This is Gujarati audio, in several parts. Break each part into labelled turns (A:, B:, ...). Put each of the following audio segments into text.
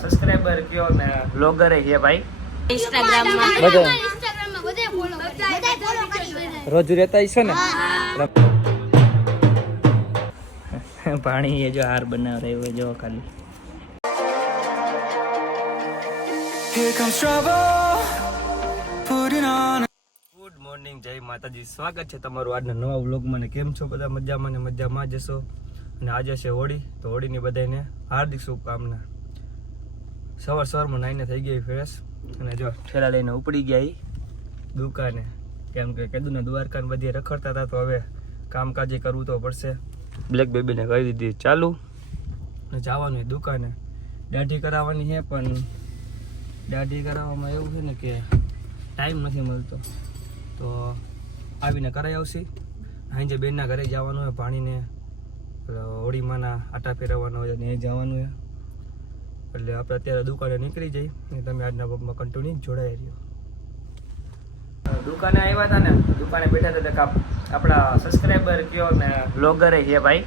A: સબસ્ક્રાઇબર કયો ને બ્લોગર છે ભાઈ?
B: ઇન્સ્ટાગ્રામમાં
A: બધા
C: ઇન્સ્ટાગ્રામમાં બધે. ફોલો બધા ફોલો કરી
A: રોજ રહેતા હશો ને? પાણી એ જો હાર બનાવ રહ્યો જો ખાલી.
D: Here comes trouble, putting on.
A: Good morning જય માતાજી. સ્વાગત છે તમારું આજના નવા વ્લોગમાં ને કેમ છો બધા? મજામાં ને મજામાં જશો અને આજે છે હોળી તો હોળીની બધાને હાર્દિક શુભકામના. સવાર સવારમાં નાઈને થઈ ગઈ ફ્રેશ અને જો ઠેલા લઈને ઉપડી ગયા ઈ દુકાને. કેમ કે કીધું ને દ્વારકાને બધી રખડતા હતા, તો હવે કામકાજે કરવું તો પડશે. બ્લેક બેબીને કહી દીધી ચાલુ. ને જવાનું દુકાને. દાઢી કરાવવાની છે, પણ દાઢી કરાવવામાં એવું છે ને કે ટાઈમ નથી મળતો. તો આવીને કરાઈ આવશે. સાંજે બેનના ઘરે જવાનું હોય પેલો હોળીમાંના આટા ફેરવવાના હોય ને એ જવાનું હોય એટલે આપણે અત્યારે દુકાને નીકળી જઈ અને તમે આજના પગમાં કન્ટિન્યુ જોડાઈ રહ્યો. દુકાને આવ્યા હતા ને દુકાને બેઠા હતા કાપ આપણા સબસ્ક્રાઈબર કયો ને બ્લોગર છે ભાઈ.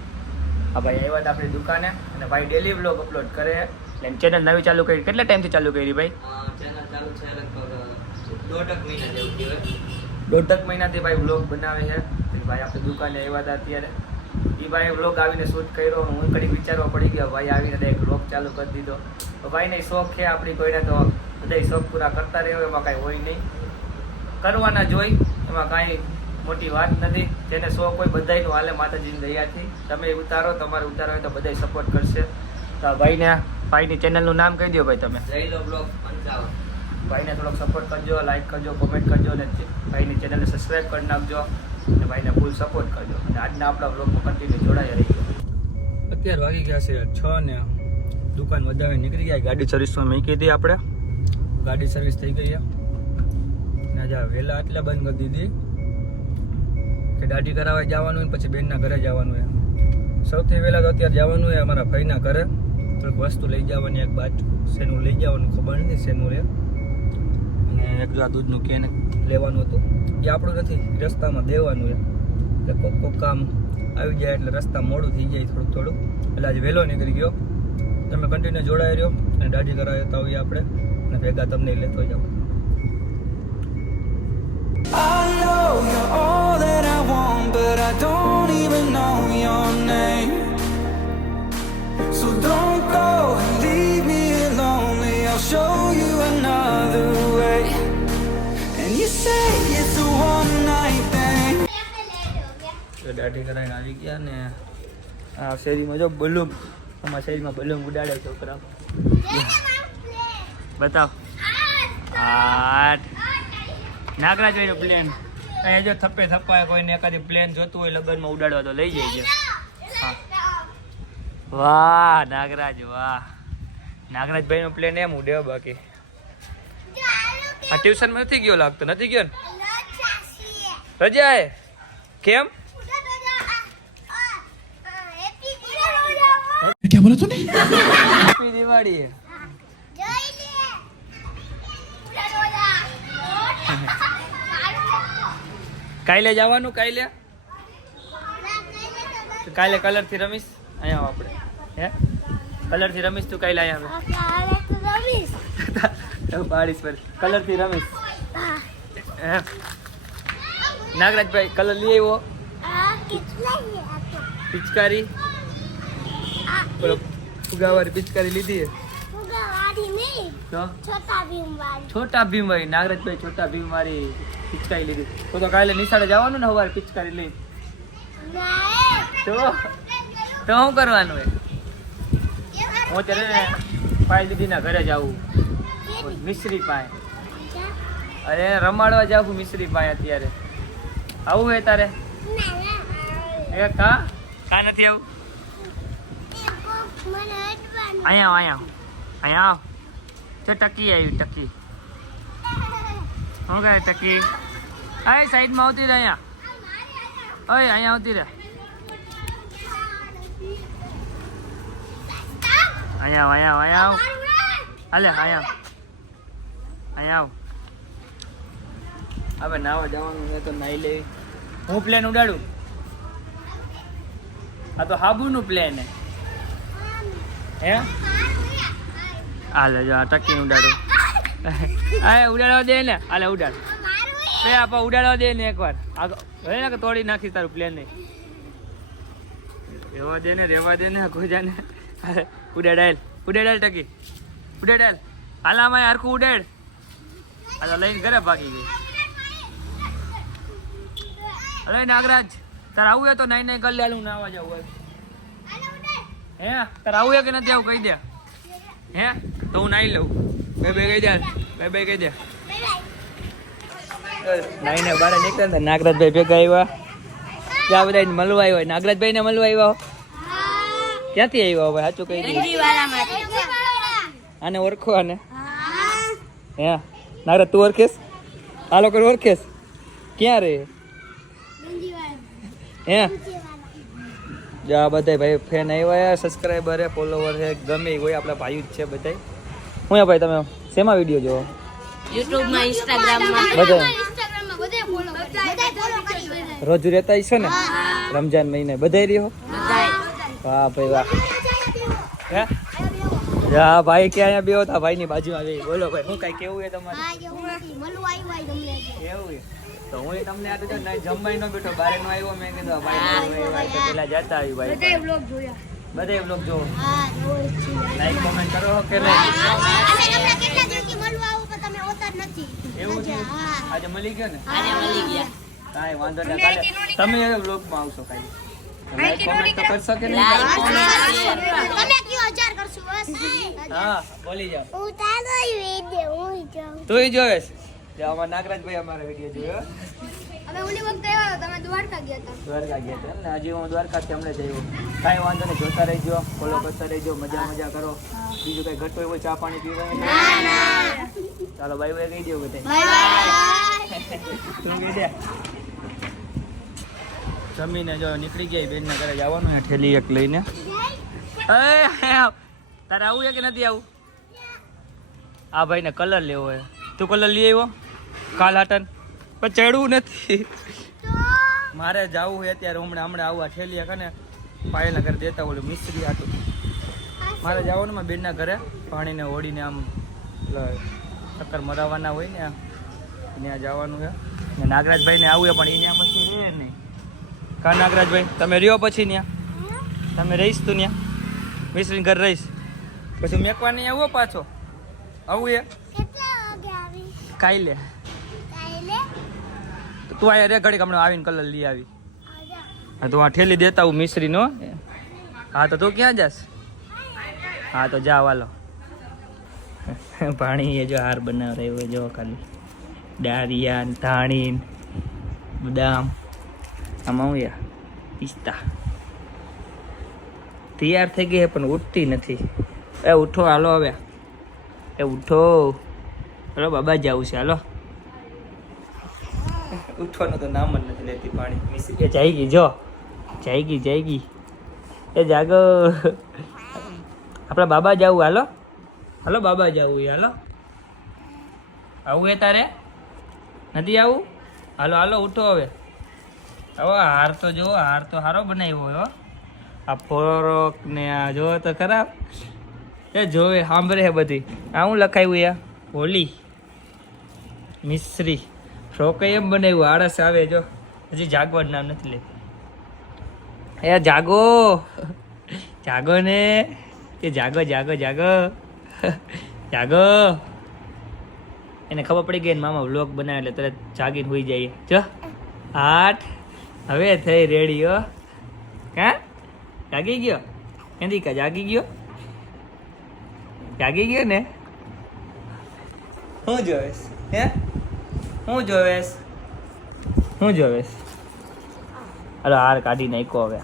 A: આ ભાઈ આવ્યા હતા આપણી દુકાને અને ભાઈ ડેલી બ્લોગ અપલોડ કરે એટલે ચેનલ નવી ચાલુ કરી કેટલા ટાઈમથી ચાલુ કરી ભાઈ?
E: ચેનલ ચાલુ છે લગભગ દોઢક મહિના જેવું કહેવાય.
A: દોઢક મહિનાથી ભાઈ વ્લોગ બનાવે છે. ભાઈ આપણે દુકાને આવ્યા હતા અત્યારે. એ ભાઈ વ્લોગ આવીને શૂટ કર્યો હું કડી વિચારવા પડી ગયો ભાઈ આવીને એક વ્લોગ ચાલુ કરી દીધો. તો ભાઈને શોખ છે આપણી કોઈને તો બધા શોખ પૂરા કરતા રહ્યો એમાં કાંઈ હોય નહીં. કરવાના જોઈ એમાં કાંઈ મોટી વાત નથી. જેને શોખ હોય બધાનું હાલે માતાજીની દયાથી. તમે ઉતારો તમારે ઉતારો હોય તો બધાય સપોર્ટ કરશે. તો ભાઈને ભાઈની ચેનલનું નામ કહી દો ભાઈ તમે.
E: જઈ લો બ્લોગ
A: ભાઈને થોડોક સપોર્ટ કરજો લાઈક કરજો કોમેન્ટ કરજો અને ભાઈની ચેનલને સબસ્ક્રાઈબ કરી નાખજો. અને ભાઈને ફૂલ સપોર્ટ કરજો. અને આજના આપણા બ્લોગમાં કન્ટિન્યુ જોડાયા રહીજો. અત્યારે વાગી ગયા છે છ ને દુકાન વધારે નીકળી ગયા. ગાડી સર્વિસમાં મૂકી હતી આપણે. ગાડી સર્વિસ થઈ ગઈ આજે વહેલા એટલે બંધ કરી દીધી. કે દાઢી કરાવવા જવાનું પછી બેનના ઘરે જવાનું હોય. સૌથી વહેલા તો અત્યારે જવાનું હોય અમારા ભાઈના ઘરે. થોડીક વસ્તુ લઈ જવાની, એક બાજુ શેનું લઈ જવાનું ખબર નથી શેનું રે. અને એક જો આ દૂધનું કેન લેવાનું હતું. એ આપણું નથી રસ્તામાં દેવાનું એમ એટલે કોક કોક કામ આવી જાય એટલે રસ્તા મોડું થઈ જાય થોડુંક થોડું એટલે આજે વહેલો નીકળી ગયો. તમે કન્ટિન્યુ જોડાઈ રહ્યો અને દાઢી કરાવતા હોઈએ આપણે અને ભેગા તમને લેતો જાઓ.
D: I know you're all that I want, but I don't even know your name.
A: દાઢી કરાવીને આવી ગયા ને આ શેરીમાં જો બલૂમ અમારા શેરીમાં બલૂમ ઉડાડે છોકરા બતાવ. આઠ નાગરાજભાઈ નું પ્લેન અહીંયા જો થપ્પે થપ્પાય કોઈને એકાદી પ્લેન જોતું હોય, લગ્નમાં ઉડાડવા તો લઈ જાય હા. વાહ, નાગરાજ, વાહ. નાગરાજભાઈનો પ્લેન એમ ઉડ્યો બાકી. આ ટ્યુશનમાં નથી ગયો લાગતો? નથી ગયો ને? રજા તું ને. હેપી દિવાળી કાલે જવાનું કાલે? કાલે કલરથી રમીશ. અહીંયા આવ આપણે. હે? કલરથી રમીશ તું કાલે અહીંયા આવે. પાડીશ પર. કલરથી રમીશ. હે? નાગરાજભાઈ કલર લઈ આવ્યો? પિચકારી? બોલો ફુગાવાળી પિચકારી લીધી છોટા ભીમ ભાઈ નાગરાજભાઈ છોટા ભીમ મારી પિચકારી લીધી. તો તો કાલે નિશાળે જવાનું ને સવારે પિચકારી લઈ તો? તો શું કરવાનું હે હું અત્યારે ને પાય દીદીના ઘરે જાઉં. મિશ્રી પાય. અરે રમાડવા જાઉં મિશ્રી પાય અત્યારે. આવું હે તારે? એ કા? કા નથી આવું? અહીંયા આવ અહીંયા. અહીંયા આવ. તો ટકી આવી ટકી. શું કહે ટકી? અય સાઈડમાં આવતી રહે અહીંયા. અય અહીંયા આવતી રહે. અહીંયા આવ અહીંયા અહીંયા આવ. હાલે અહીંયા અહીંયા આવ. હવે નાવા જવાનું છે તો નાઈ લેવી. હું પ્લેન ઉડાડું? આ તો હાબુનું પ્લેન હે. હે? હાલે જો આ ટકી ઉડાડો. આ ઉડાડવા દે ને. હાલે ઉડાડ. બે આપા ઉડાડવા દે ને એકવાર. હવે ને કે તોડી નાખી તારું પ્લેન નહીં. રેવા દે ને રેવા દે ને ગોજાને. ઉડાડાયેલ. ઉડાડાયેલ ટકી ઉડાડાયેલ. હાલ આમાં હરખું ઉડાડ. આ તો લઈને ઘરે ભાગી ગઈ. અરે નાગરાજ તારે આવું તો નાઈ નાઈ કરી લેલું નાવા જાઉં હોય હે, તારે આવું હોય કે નથી આવું? કહી દે. હે, તો હું નાઈ લઉં. બે બે કહી દે, બે બે કહી દે. નાઈને બારે નીકળે ને નાગરાજભાઈ ભેગા આવ્યા. ત્યાં બધા મળવા આવ્યા. નાગરાજભાઈ ને મળવા આવ્યા ક્યાંથી આવ્યા હવે સાચું કહી દે. આને ઓળખો આને હે, નાગરાજ, તું ઓળખીશ? આ લોકો ઓળખીશ? ક્યાં રે? હે? જો આ બધા ભાઈ ફેન આવ્યા સબસ્ક્રાઈબર છે ફોલોવર છે ગમે એ હોય આપણા ભાઈ જ છે બધા હું યા ભાઈ તમે શેમાં વીડિયો જોવો?
B: યુટ્યુબમાં ઇન્સ્ટાગ્રામમાં
A: બધા.
C: બધાય
A: રોજ રહેતા છો ને? રમજાન મહિને બધા રહ્યો?
B: બધાય.
A: વાહ ભાઈ વાહ. હે? જા ભાઈ કે અહીંયા બેહો? તા ભાઈની બાજુ આવી બોલો ભાઈ હું કઈ કેવું છે તમારે?
C: હા, જે હું નથી. મળવા આવ્યા હોય તમને.
A: કેવું છે? તો હું તમને આ તો જો જમવાય નો બેઠો બારે નો આવ્યો મેં કીધું ભાઈ પેલા જતા આવી ભાઈ.
C: બધા vlog જોયા.
A: બધે બ્લોગ
C: જોઉં
A: લાઈક કોમેન્ટ કરો કે નહીં?
C: અને તમને કેટલા દિવસથી મળવા આવું પણ તમે હોતા નથી.
A: એવું છે? આજે મળી ગયો ને?
B: આજે મળી ગયા.
A: કાંઈ વાંધો નહીં કાલે તમે એ બ્લોગમાં આવશો કાઈ. લાઈક કોમેન્ટ તો કરશો કે નહીં?
C: હજાર કરશું બસ.
A: હા બોલી જાઓ.
C: હું તારો વિડિયો હું જાઉં.
A: તું જોવેશ જો અમારા નાગરાજભાઈ અમારો વીડિયો જોયો.
C: અમે ઓલી વખતે આવ્યા તમે દ્વારકા ગયા હતા.
A: દ્વારકા ગયા હતા. એમ ને હજી હું દ્વારકાથી હમણાં જયો કાંઈ વાંધો નહીં જોતા રહેજો ફોલો કરતા રહેજો મજા મજા કરો. બીજું કઈ ઘટતું હોય ચા પાણી પીવા ચાલો બાય બાય કહી દો બધા. તું કહી દે જમીને જો નીકળી ગયા બેનના ઘરે જવાનું ઠેલી એક લઈને. તારે આવું છે કે નથી આવું? આ ભાઈને કલર લેવો હોય તું કલર લઈ આવ્યો? કાલ હાટન. પણ ચડવું નથી. મારે જવું છે અત્યારે. હમણાં હમણાં આવું આ ઠેલી કને પાયલના ઘરે દેતા ઓલું મિસ્ત્રી હતું મારે જવાનું મારા બેનના ઘરે. પાણીને ઓળીને આમ ચક્કર મરાવવાના હોય ને ત્યાં જવાનું છે. ને નાગરાજભાઈને આવું છે, પણ એ ત્યાં પછી રહે નહીં. કા નાગરાજભાઈ, તમે રહ્યો પછી ત્યાં? તમે રહીશ તું ત્યાં? મિસ્ત્રીને ઘર રહીશ. પછી મેકવા નહીં આવો પાછો. આવું એ ખાઈ
C: લે
A: તું આ રે ઘડી હમણાં આવીને કલર લઈ આવી. હા તો આ ઠેલી દેતા હું મિશ્રીનો. હા તો તું ક્યાં જાસ હા તો જા વાલો. પાણી એ જો હાર બનાવ રહ્યો જો ખાલી. ડારિયા ધાણી બદામ. આમાં હું યા? પિસ્તા. તૈયાર થઈ ગઈ છે પણ ઉઠતી નથી. એ ઉઠો હાલો હવે. એ ઉઠો. હલો બાબા જવું છે હાલો. ઉઠવાનું તો નામ જ નથી લેતી પાણી. મિશ્રી એ જાય ગઈ જો. જાય ગઈ જાય ગઈ એ જાગો. આપણા બાબા જવું હાલો. હાલો બાબા જવું હાલો. આવું એ તારે? નથી આવું? હાલો હાલો ઉઠો હવે. હવે હાર તો જો હાર તો સારો બનાવ્યો હો. આ ફોરોક ને આ જો તો ખરાબ. એ જોવે, સાંભળે હે બધી. આ હું લખાયું યા? હોલી. મિશ્રી. ફ્રોકે એમ બનાવ્યું, આળસ આવે જો. હજી જાગવા નામ નથી લેતી. એ જાગો. જાગો ને. એ જાગો જાગો જાગો. જાગો. એને ખબર પડી ગઈ ને મામા વ્લોગ બનાવે એટલે તરત જાગીને હોઈ જાય જો. આઠ. હવે થઈ રેડી હો હા. જાગી ગયો? એંદિકા જાગી ગયો? જાગી ગયો ને? હું જોવેશ હે? હું જોવેશ હું જોવેશ અરે હાર કાઢી નાખ્યો હવે.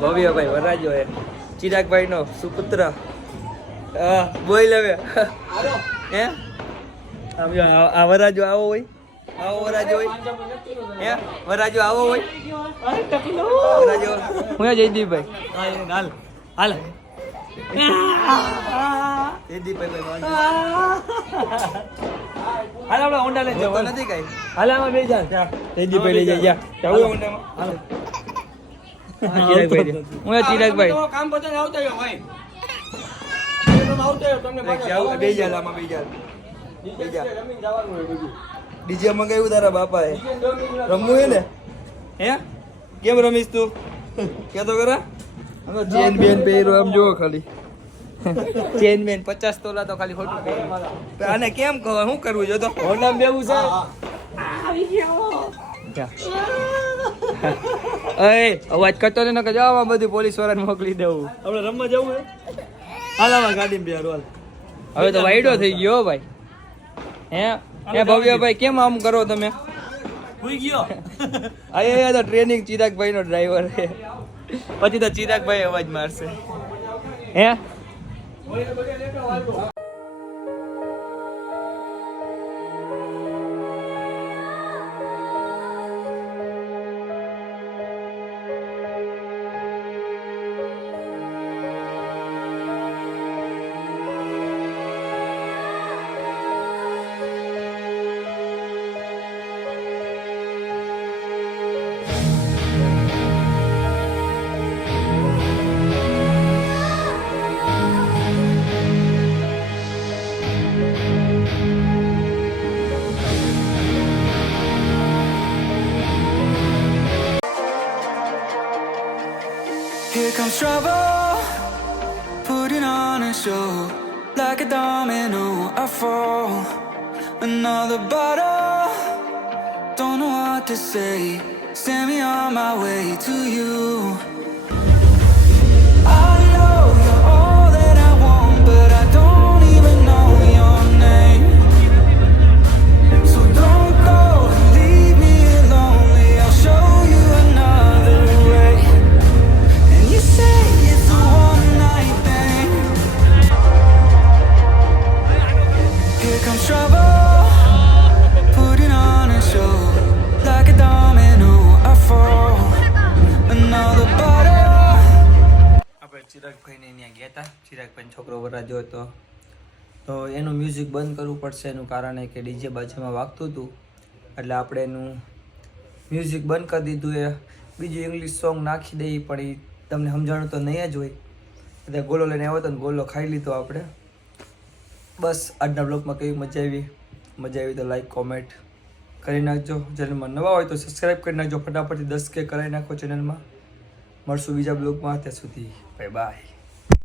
A: ભવ્યભાઈ વરાજો હે ચિરાગભાઈનો સુપુત્ર. બોલ હવે. હે? આ વરાજો આવો હોય. આવો વરાજો હોય. હે? વરાજો આવો હોય. વરાજો. હું જયદીપભાઈ? હાલ. હાલ. જયદીપભાઈ ભાઈ હાલ આપણે ઊંડા લઈ જતો નથી કઈ. હાલ આમાં બે જા. જયદીપભાઈ લઈ જાય. જા. જાવું હાલો. ચિરાગભાઈ હું હે ચિરાગભાઈ
E: કામ બધાને આવતા રહ્યો ભાઈ.
A: બે જા આમાં બે જા બે જા ડીજે મંગાવ્યું તારા બાપાએ. રમવું હે ને? હે? કેમ રમીશ તું? કે તો હવે ચેન બેન પહેર્યો આમ જુઓ ખાલી. ચેન બેન પચાસ તોલા તો ખાલી ખોટું આને કેમ કહો? શું કરવું જો તો હોન્ડા બેવું છે. અય અવાજ કરતો ને કે જાવ બધી પોલીસ વાળાને મોકલી દેવું.
F: આપણે રમવા જવું હે? હાલ આવા ગાડી બે હાલ.
A: હવે તો વાઈડો થઈ ગયો ભાઈ. હે? હે ભવ્યભાઈ કેમ આમ કરો તમે?
F: ભૂઈ ગયો.
A: અહીંયા તો ટ્રેનિંગ ચિરાગભાઈ નો ડ્રાઈવર છે. પછી તો ચિરાગભાઈ અવાજ મારશે. હે?
D: Here comes trouble, putting on a show like a domino. I fall, another bottle. Don't know what to say. Send me on my way to you.
A: Music બંધ કરવું પડશે. એનું કારણ એ કે ડીજે બાજુમાં વાગતું હતું. એટલે આપણે એનું મ્યુઝિક બંધ કરી દીધું એ. બીજું ઇંગ્લિશ સોંગ નાખી દઈએ પણ એ તમને સમજાણું તો નહીં જ હોય. એટલે ગોલો લઈને આવ્યો હતો ને ગોલો ખાઈ લીધો આપણે. બસ, આજના બ્લોગમાં કેવી મજા આવી? મજા આવી તો લાઈક કોમેન્ટ કરી નાખજો. ચેનલમાં નવા હોય તો સબસ્ક્રાઈબ કરી નાખજો. ફટાફટથી દસ કે કરાવી નાખો ચેનલમાં. મળશું બીજા બ્લોગમાં ત્યાં સુધી બાય બાય